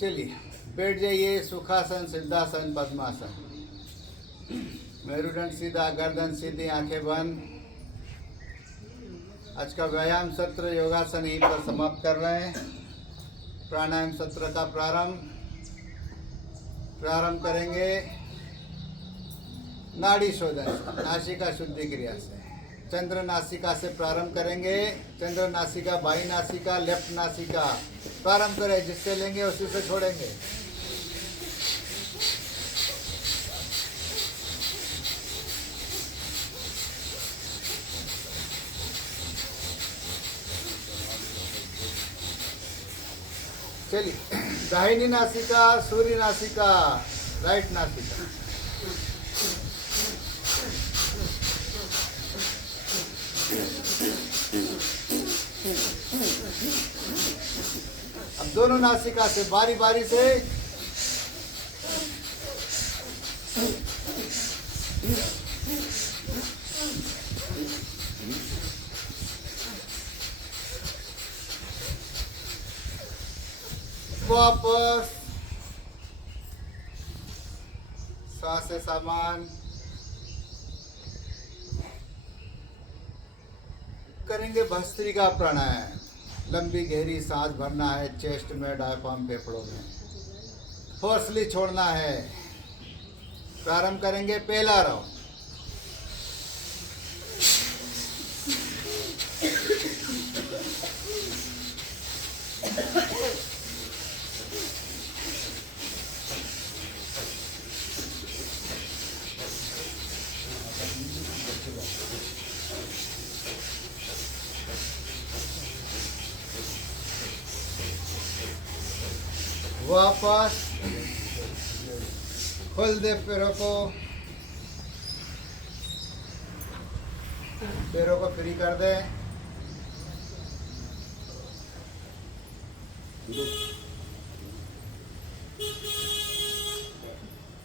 चलिए बैठ जाइए। सुखासन, सिद्धासन, पद्मासन। मेरुदंड सीधा, गर्दन सीधी, आंखें बंद। आज का व्यायाम सत्र योगासन यहीं पर समाप्त कर रहे हैं। प्राणायाम सत्र का प्रारंभ करेंगे नाड़ी शोधन से, नासिका शुद्धि क्रिया से। चंद्र नासिका से प्रारंभ करेंगे। चंद्र नासिका, बाई नासिका, लेफ्ट नासिका प्रारंभ करें। जिससे लेंगे उसी से छोड़ेंगे। चलिए, दाहिनी नासिका, सूर्य नासिका, राइट नासिका। अब दोनों नासिका से बारी बारी से वापस सांस से सामान करेंगे। भस्त्रिका प्राणायाम। लंबी गहरी सांस भरना है चेस्ट में, डायफ्राम, फेफड़ों में। फोर्सली छोड़ना है। प्रारंभ करेंगे पहला राउंड। वापस खोल दे पैरों को फ्री कर दे।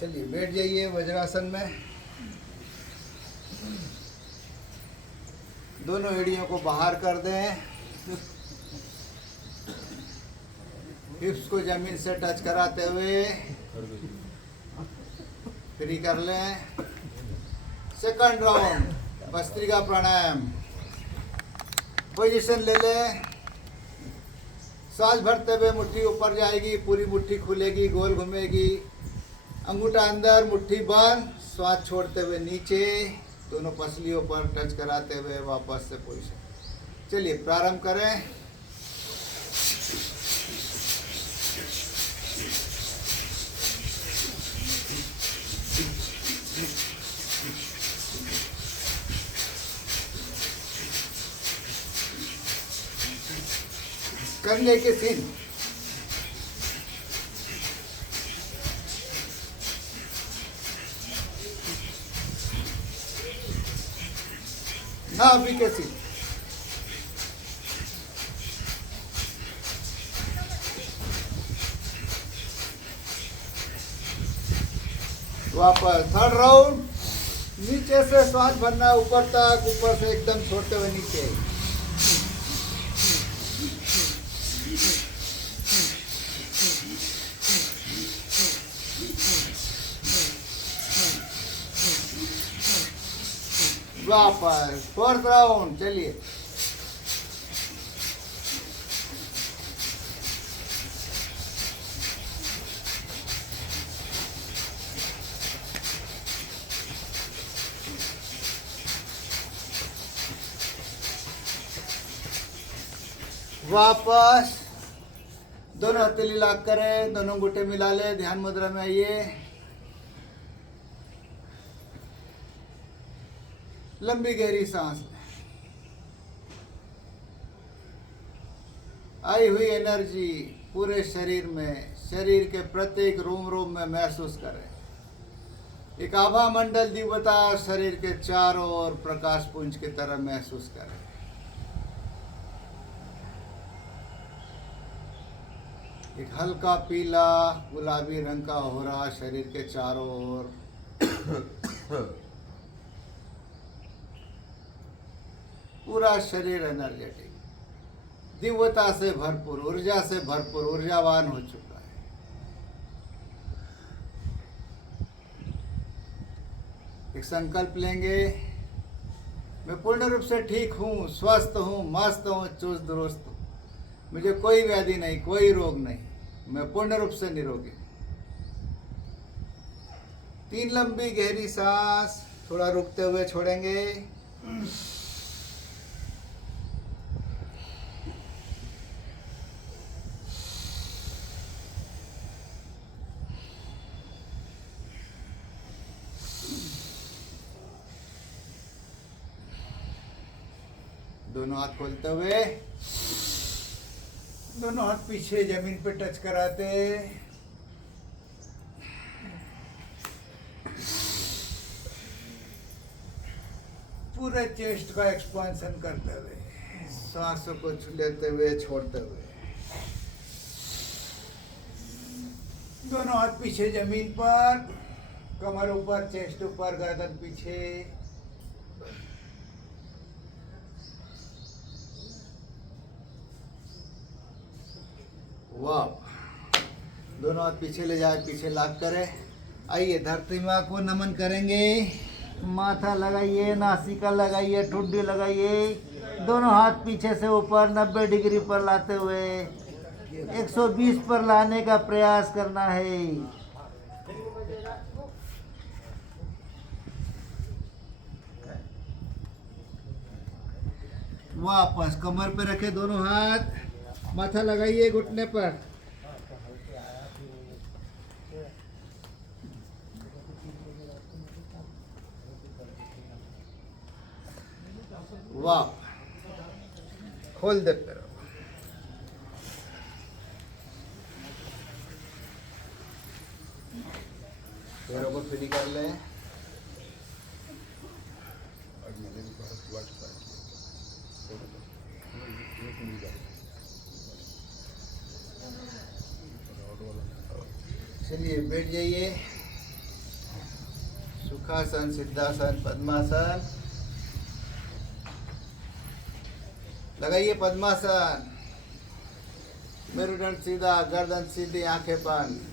चलिए बैठ जाइए वज्रासन में। दोनों एड़ियों को बाहर कर दें। हिप्स को जमीन से टच कराते हुए फ्री कर लें। सेकंड राउंड भस्त्रिका प्राणायाम। पोजीशन ले लें। सांस भरते हुए मुट्ठी ऊपर जाएगी, पूरी मुट्ठी खुलेगी, गोल घूमेगी। अंगूठा अंदर, मुट्ठी बंद। श्वास छोड़ते हुए नीचे, दोनों पसलियों पर टच कराते हुए वापस से पोजीशन। चलिए प्रारंभ करें। कंधे के सीन, नाभि के सीन। वापस थर्ड राउंड। नीचे से सांस भरना ऊपर तक, ऊपर से एकदम छोड़ते हुए नीचे। वापस फोर्थ राउंड। चलिए वापस दोनों हथेली लॉक करें, दोनों अंगूठे मिला ले। ध्यान मुद्रा में आइए। लंबी गहरी सांस। आई हुई एनर्जी पूरे शरीर में, शरीर के प्रत्येक रोम रोम में महसूस करें। एक आभा मंडल दिव्यता शरीर के चारों ओर प्रकाश पुंज की तरह महसूस करें। एक हल्का पीला गुलाबी रंग का हो रहा शरीर के चारों ओर। पूरा शरीर एनर्जेटिक। दिव्यता से भरपूर, ऊर्जा से भरपूर, ऊर्जावान हो चुका है। एक संकल्प लेंगे, मैं पूर्ण रूप से ठीक हूँ, स्वस्थ हूँ, मस्त हूँ, चुस्त दुरुस्त हूँ, मुझे कोई व्याधि नहीं, कोई रोग नहीं, मैं पूर्ण रूप से निरोगी। 3 लंबी गहरी सांस, थोड़ा रुकते हुए छोड़ेंगे। दोनों हाथ खोलते हुए, दोनों हाथ पीछे जमीन पे टच कराते, पूरे चेस्ट का एक्सपेंशन करते हुए, सांसों को लेते हुए छोड़ते हुए, दोनों हाथ पीछे जमीन पर, कमर ऊपर, चेस्ट ऊपर, गर्दन पीछे। वाह, दोनों हाथ पीछे ले जाए, पीछे लाग करे। आइए धरती माँ को नमन करेंगे। माथा लगाइए, नासिका लगाइए, ठुड्डी लगाइए, दोनों हाथ पीछे से ऊपर 90 डिग्री पर लाते हुए 120 पर लाने का प्रयास करना है। वापस कमर पे रखे दोनों हाथ, माथा लगाइए घुटने पर। वाह, खोल देते रहो। पैरों को फ्री कर लें। चलिए बैठ जाइए। सुखासन, सिद्धासन, पद्मासन। लगाइए पद्मासन। मेरुदंड सीधा, गर्दन सीधी, आंखें बंद।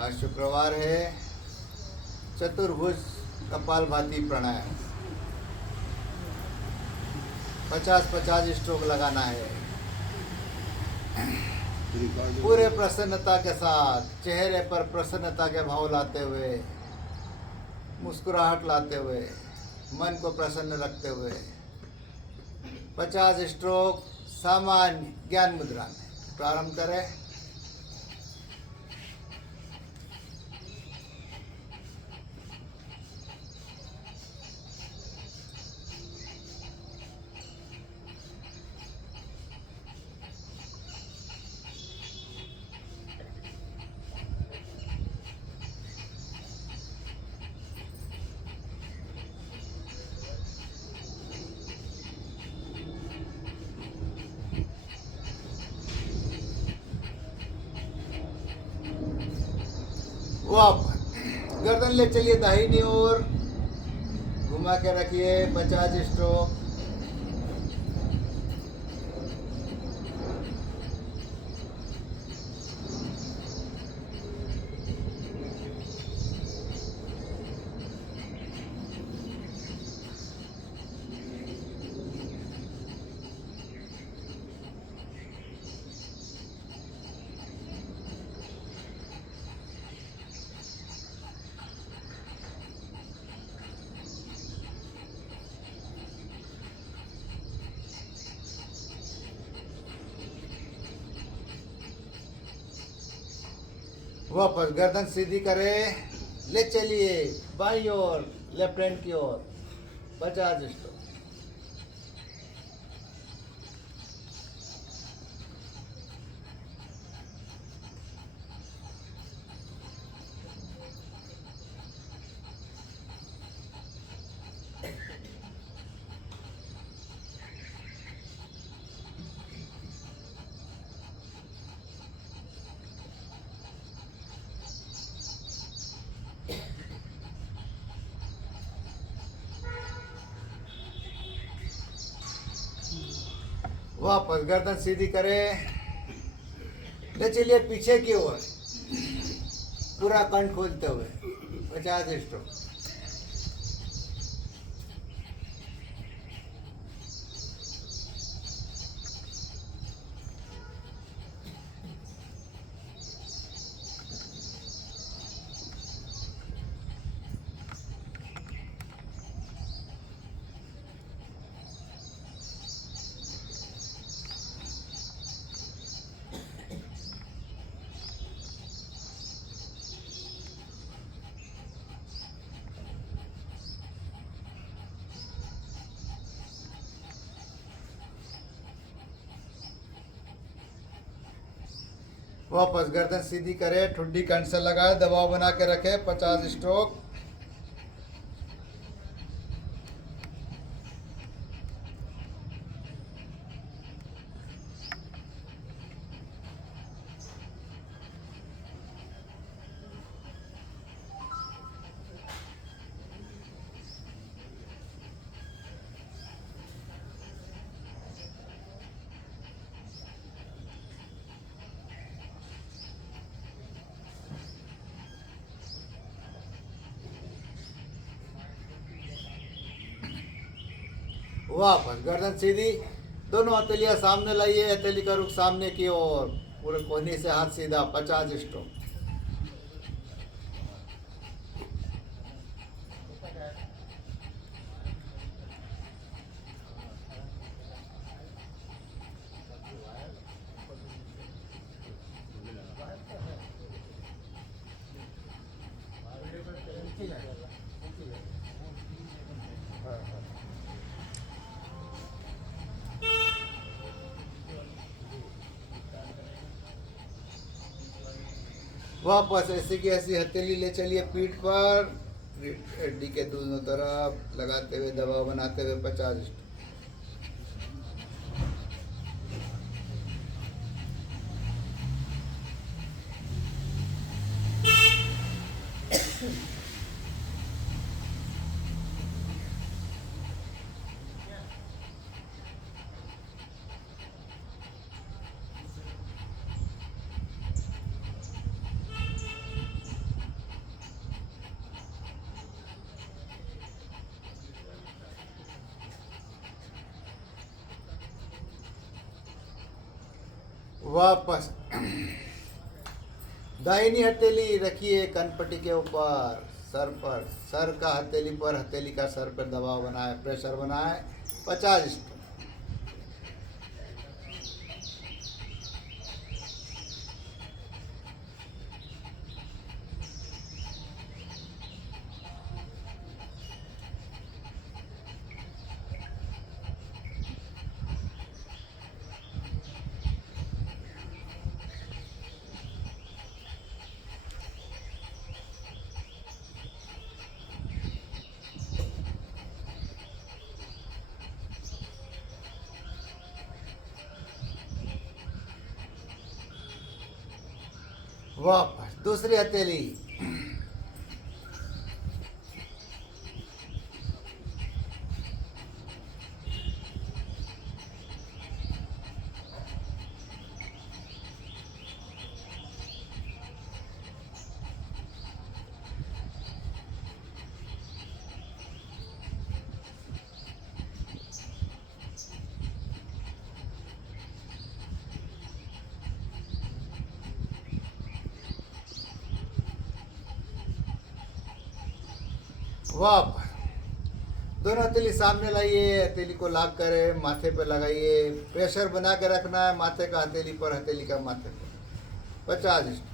आज शुक्रवार है, चतुर्भुज कपालभाति प्राणायाम 50-50 स्ट्रोक लगाना है। पूरे प्रसन्नता के साथ, चेहरे पर प्रसन्नता के भाव लाते हुए, मुस्कुराहट लाते हुए, मन को प्रसन्न रखते हुए 50 स्ट्रोक सामान्य ज्ञान मुद्रा में प्रारंभ करें। वापस गर्दन ले चलिए दाहिनी ओर, घुमा के रखिए 50 स्ट्रोक। वापस गर्दन सीधी करें, ले चलिए बाई ओर, लेफ्ट हैंड की ओर 50 स्ट्रोक। वापस गर्दन सीधी करें, ले चलिए पीछे की ओर, पूरा कंठ खोलते हुए 50 स्ट्रोक। वापस गर्दन सीधी करें, ठुड्डी कंठ से लगाए, दबाव बना के रखें 50 स्ट्रोक। वापस गर्दन सीधी, दोनों हथेलियां सामने लाइए, हथेली का रुख सामने की ओर, पूरे कोहनी से हाथ सीधा 50 स्ट्रोक। वापस ऐसे की ऐसी हथेली ले चलिए पीठ पर, हड्डी के दोनों तरफ लगाते हुए दबाव बनाते हुए 50 स्ट्रोक। वापस दाहिनी हथेली रखिए कनपट्टी के ऊपर, सर पर, सर का हथेली पर, हथेली का सर पर दबाव बनाए, प्रेशर बनाए 50 स्ट्रोक। वापस दूसरी हथेली, वापस दोनों हथेली सामने लाइए, हथेली को लॉक करें, माथे पर लगाइए, प्रेशर बना के रखना है माथे का हथेली पर, हथेली का माथे पर 50 स्ट्रोक।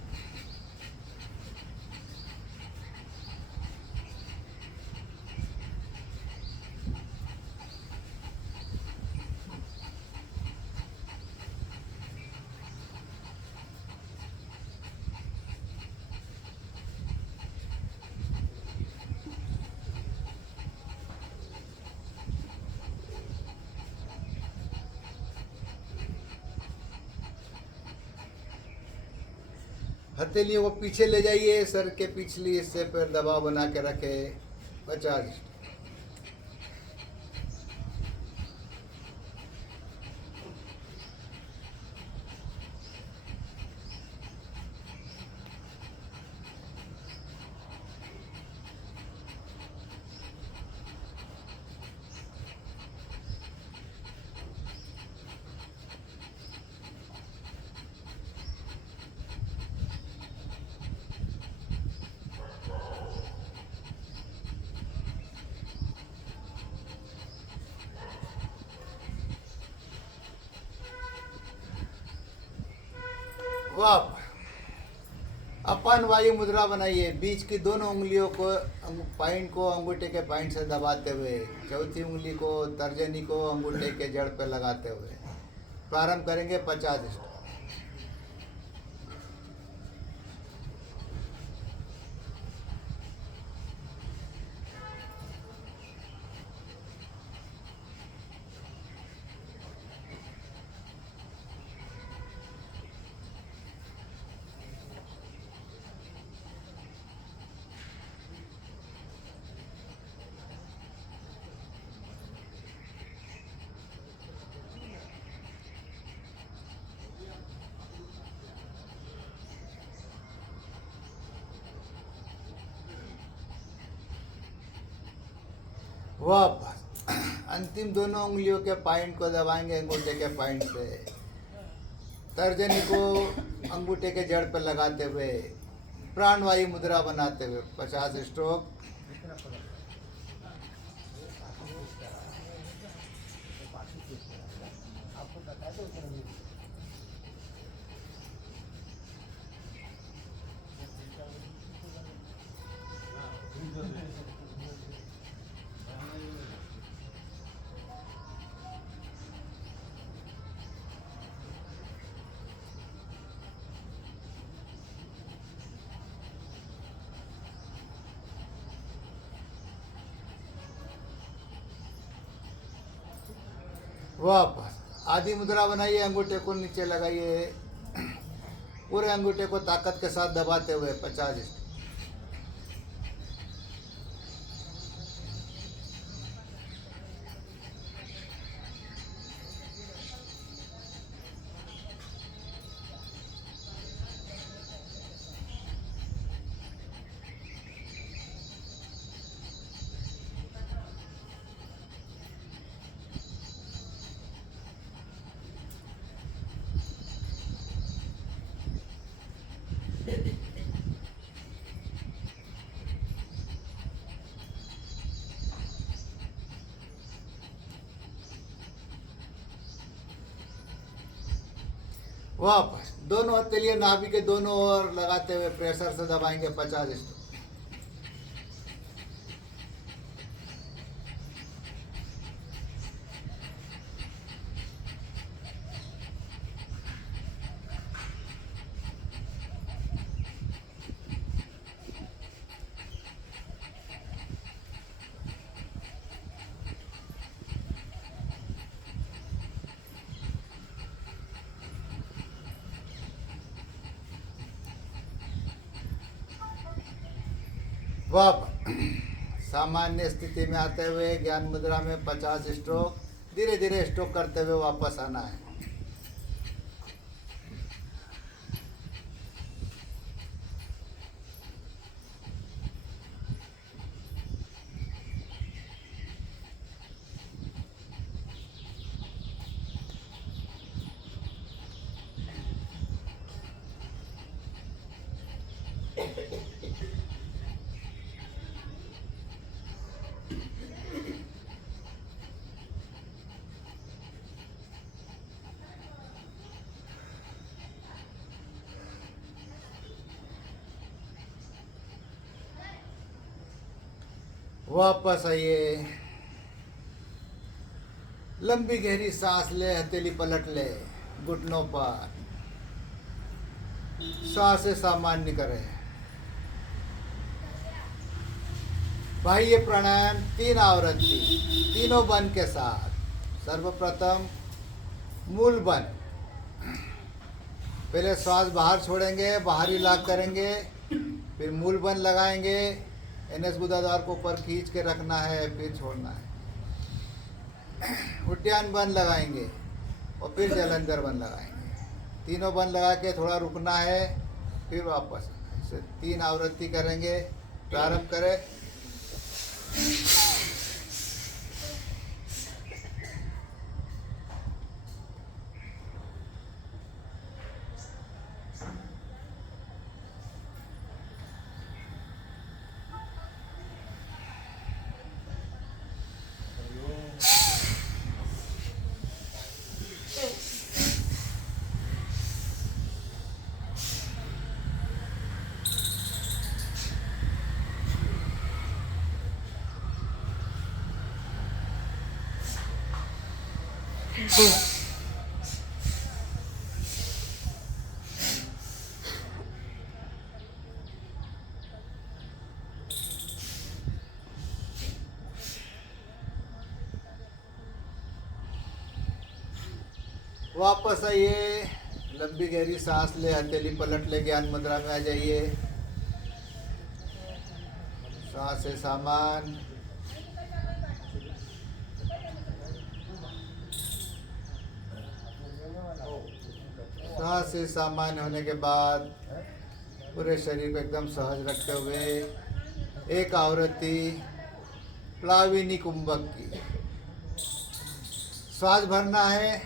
हथेलियों को पीछे ले जाइए, सर के पिछली हिस्से पर दबाव बना के रखे 50। वाह। अपन वायु मुद्रा बनाइए। बीच की दोनों उंगलियों को पॉइंट को अंगूठे के पॉइंट से दबाते हुए, चौथी उंगली को तर्जनी को अंगूठे के जड़ पे लगाते हुए प्रारंभ करेंगे 50 स्टेप। वापस अंतिम दोनों उंगलियों के पॉइंट को दबाएंगे अंगूठे के पॉइंट से, तर्जनी को अंगूठे के जड़ पर लगाते हुए प्राणवायु मुद्रा बनाते हुए 50 स्ट्रोक। वापस आदि मुद्रा बनाइए, अंगूठे को नीचे लगाइए, पूरे अंगूठे को ताकत के साथ दबाते हुए 50। वापस दोनों हथेलियां नाभि के दोनों ओर लगाते हुए प्रेशर से दबाएंगे 50 स्टेप। वापस सामान्य स्थिति में आते हुए ज्ञान मुद्रा में 50 स्ट्रोक, धीरे धीरे स्ट्रोक करते हुए वापस आना है। वापस आइए, लंबी गहरी सांस ले, हथेली पलट ले, घुटनों पर सांसें सामान्य करें। बाह्य प्राणायाम 3 आवृत्ति, तीनों बन के साथ। सर्वप्रथम मूल बन, पहले श्वास बाहर छोड़ेंगे, बाहरी लाभ करेंगे, फिर मूल बन लगाएंगे। एनएस गुदाद्वार को ऊपर खींच के रखना है, फिर छोड़ना है। उद्यान बन लगाएंगे और फिर जलंधर बन लगाएंगे। तीनों बन लगा के थोड़ा रुकना है, फिर वापस। इसे 3 आवृत्ति करेंगे। प्रारंभ करें। वापस आइए, लंबी गहरी सांस ले, हथेली पलट ले, ज्ञान मुद्रा में आ जाइए। सांस से सामान, सांस से सामान्य होने के बाद पूरे शरीर को एकदम सहज रखते हुए एक आवृत्ति प्लाविनी कुंभक की श्वास भरना है,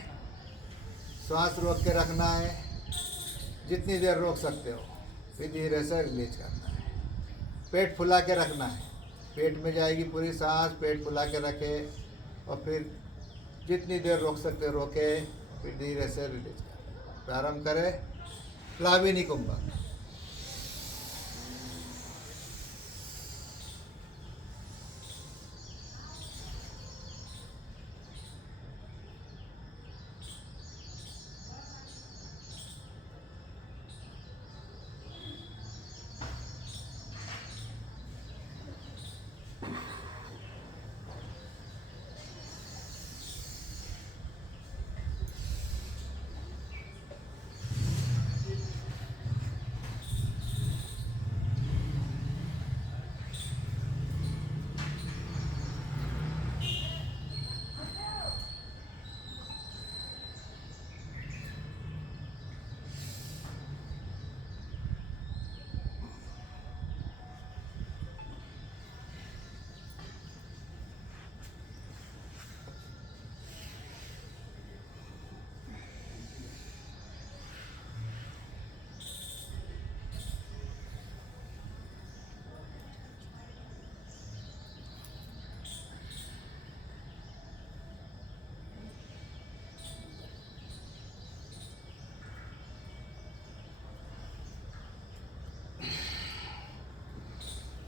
श्वास रोक के रखना है, जितनी देर रोक सकते हो, फिर धीरे से रिलीज करना है। पेट फुला के रखना है, पेट में जाएगी पूरी सांस, पेट फुला के रखे और फिर जितनी देर रोक सकते रोके, फिर धीरे से रिलीज करें। प्रारंभ करें प्लाविनी कुंभक।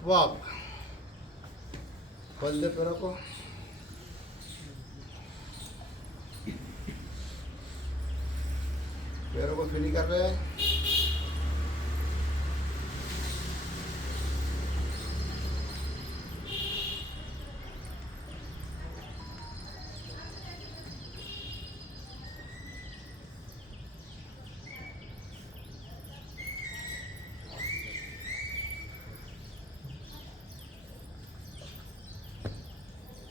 वॉक, खोल दे पैरों को, पैरों को फ्री कर रहे हैं।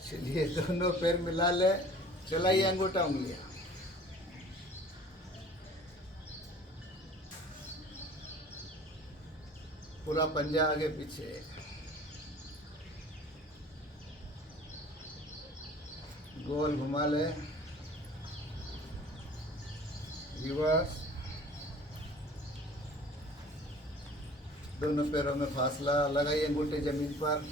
चलिए दोनों पैर मिला ले, चलाइए अंगूठा उंगलियां, पूरा पंजा आगे पीछे, गोल घुमा ले, रिवर्स, दोनों पैरों में फासला लगाइए, अंगूठे जमीन पर,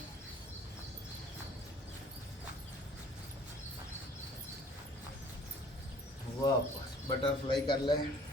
वापस बटरफ्लाई कर लें।